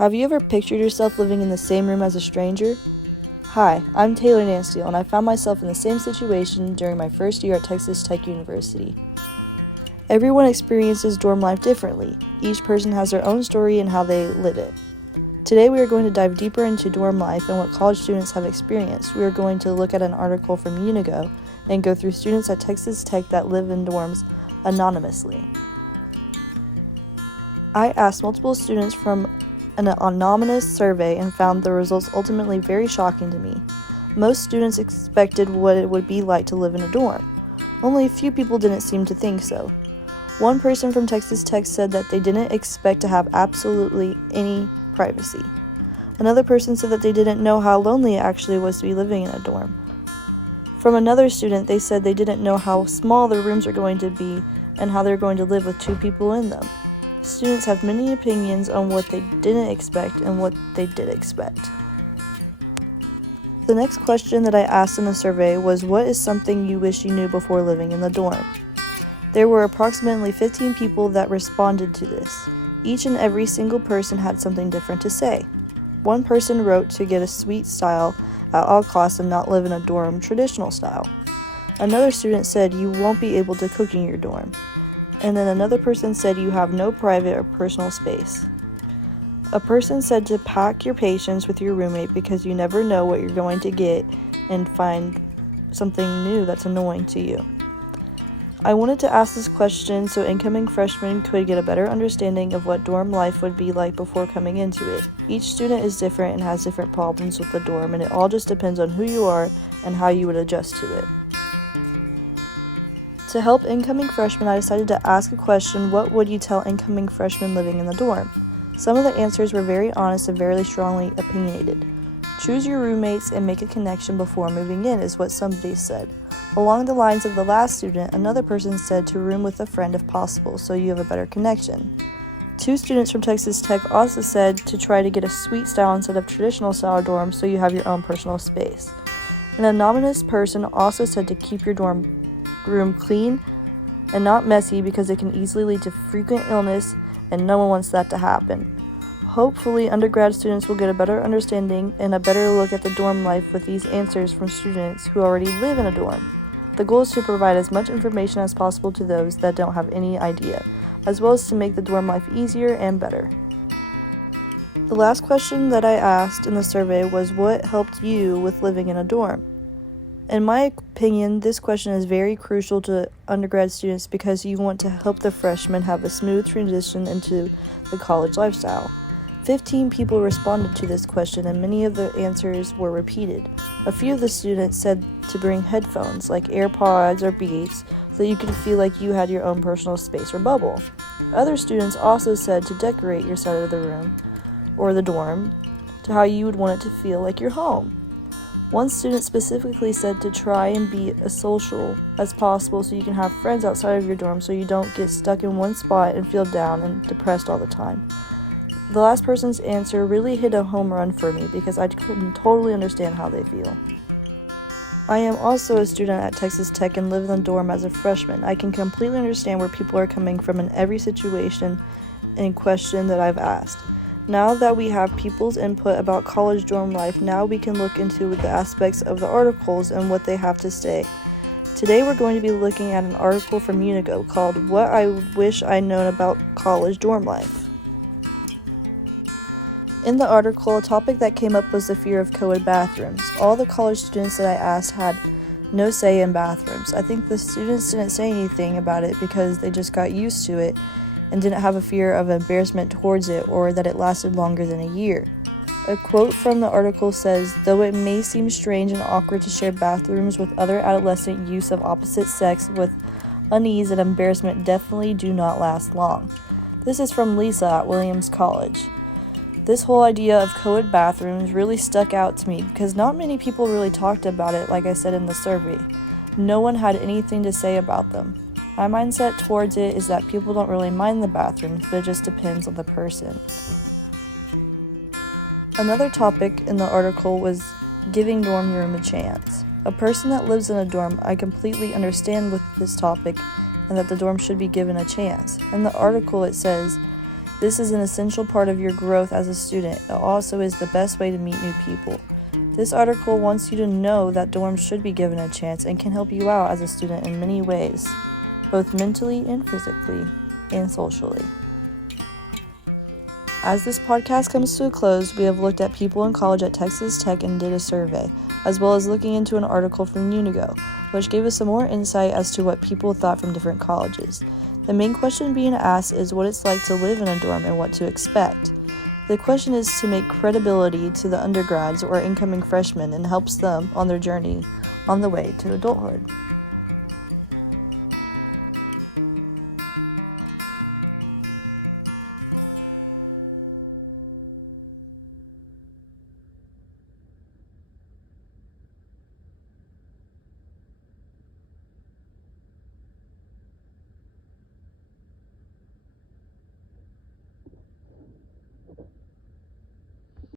Have you ever pictured yourself living in the same room as a stranger? Hi, I'm Taylor Nansteele, and I found myself in the same situation during my first year at Texas Tech University. Everyone experiences dorm life differently. Each person has their own story and how they live it. Today we are going to dive deeper into dorm life and what college students have experienced. We are going to look at an article from Unigo and go through students at Texas Tech that live in dorms anonymously. I asked multiple students from an anonymous survey and found the results ultimately very shocking to me. Most students expected what it would be like to live in a dorm. Only a few people didn't seem to think so. One person from Texas Tech said that they didn't expect to have absolutely any privacy. Another person said that they didn't know how lonely it actually was to be living in a dorm. From another student, they said they didn't know how small their rooms are going to be and how they're going to live with 2 people in them. Students have many opinions on what they didn't expect and what they did expect. The next question that I asked in the survey was, what is something you wish you knew before living in the dorm? There were approximately 15 people that responded to this. Each and every single person had something different to say. One person wrote to get a suite style at all costs and not live in a dorm traditional style. Another student said you won't be able to cook in your dorm. And then another person said you have no private or personal space. A person said to pack your patience with your roommate because you never know what you're going to get and find something new that's annoying to you. I wanted to ask this question so incoming freshmen could get a better understanding of what dorm life would be like before coming into it. Each student is different and has different problems with the dorm, and it all just depends on who you are and how you would adjust to it. To help incoming freshmen, I decided to ask a question: what would you tell incoming freshmen living in the dorm? Some of the answers were very honest and very strongly opinionated. Choose your roommates and make a connection before moving in is what somebody said. Along the lines of the last student, another person said to room with a friend if possible so you have a better connection. 2 students from Texas Tech also said to try to get a suite style instead of traditional style dorm so you have your own personal space. An anonymous person also said to keep your dorm room clean and not messy because it can easily lead to frequent illness and no one wants that to happen. Hopefully, undergrad students will get a better understanding and a better look at the dorm life with these answers from students who already live in a dorm. The goal is to provide as much information as possible to those that don't have any idea, as well as to make the dorm life easier and better. The last question that I asked in the survey was, what helped you with living in a dorm? In my opinion, this question is very crucial to undergrad students because you want to help the freshmen have a smooth transition into the college lifestyle. 15 people responded to this question and many of the answers were repeated. A few of the students said to bring headphones like AirPods or Beats so that you could feel like you had your own personal space or bubble. Other students also said to decorate your side of the room or the dorm to how you would want it to feel like your home. One student specifically said to try and be as social as possible so you can have friends outside of your dorm so you don't get stuck in one spot and feel down and depressed all the time. The last person's answer really hit a home run for me because I couldn't totally understand how they feel. I am also a student at Texas Tech and live in the dorm as a freshman. I can completely understand where people are coming from in every situation and question that I've asked. Now that we have people's input about college dorm life, now we can look into the aspects of the articles and what they have to say. Today we're going to be looking at an article from Unigo called What I Wish I'd Known About College Dorm Life. In the article, a topic that came up was the fear of co-ed bathrooms. All the college students that I asked had no say in bathrooms. I think the students didn't say anything about it because they just got used to it and didn't have a fear of embarrassment towards it or that it lasted longer than a year. A quote from the article says, "Though it may seem strange and awkward to share bathrooms with other adolescent youths of opposite sex, with unease and embarrassment definitely do not last long." This is from Lisa at Williams College. This whole idea of co-ed bathrooms really stuck out to me because not many people really talked about it, like I said in the survey. No one had anything to say about them. My mindset towards it is that people don't really mind the bathrooms, but it just depends on the person. Another topic in the article was giving dorm room a chance. A person that lives in a dorm, I completely understand with this topic and that the dorm should be given a chance. In the article it says, This is an essential part of your growth as a student. It also is the best way to meet new people. This article wants you to know that dorms should be given a chance and can help you out as a student in many ways, both mentally and physically and socially. As this podcast comes to a close, we have looked at people in college at Texas Tech and did a survey, as well as looking into an article from Unigo, which gave us some more insight as to what people thought from different colleges. The main question being asked is what it's like to live in a dorm and what to expect. The question is to make credibility to the undergrads or incoming freshmen and helps them on their journey on the way to adulthood.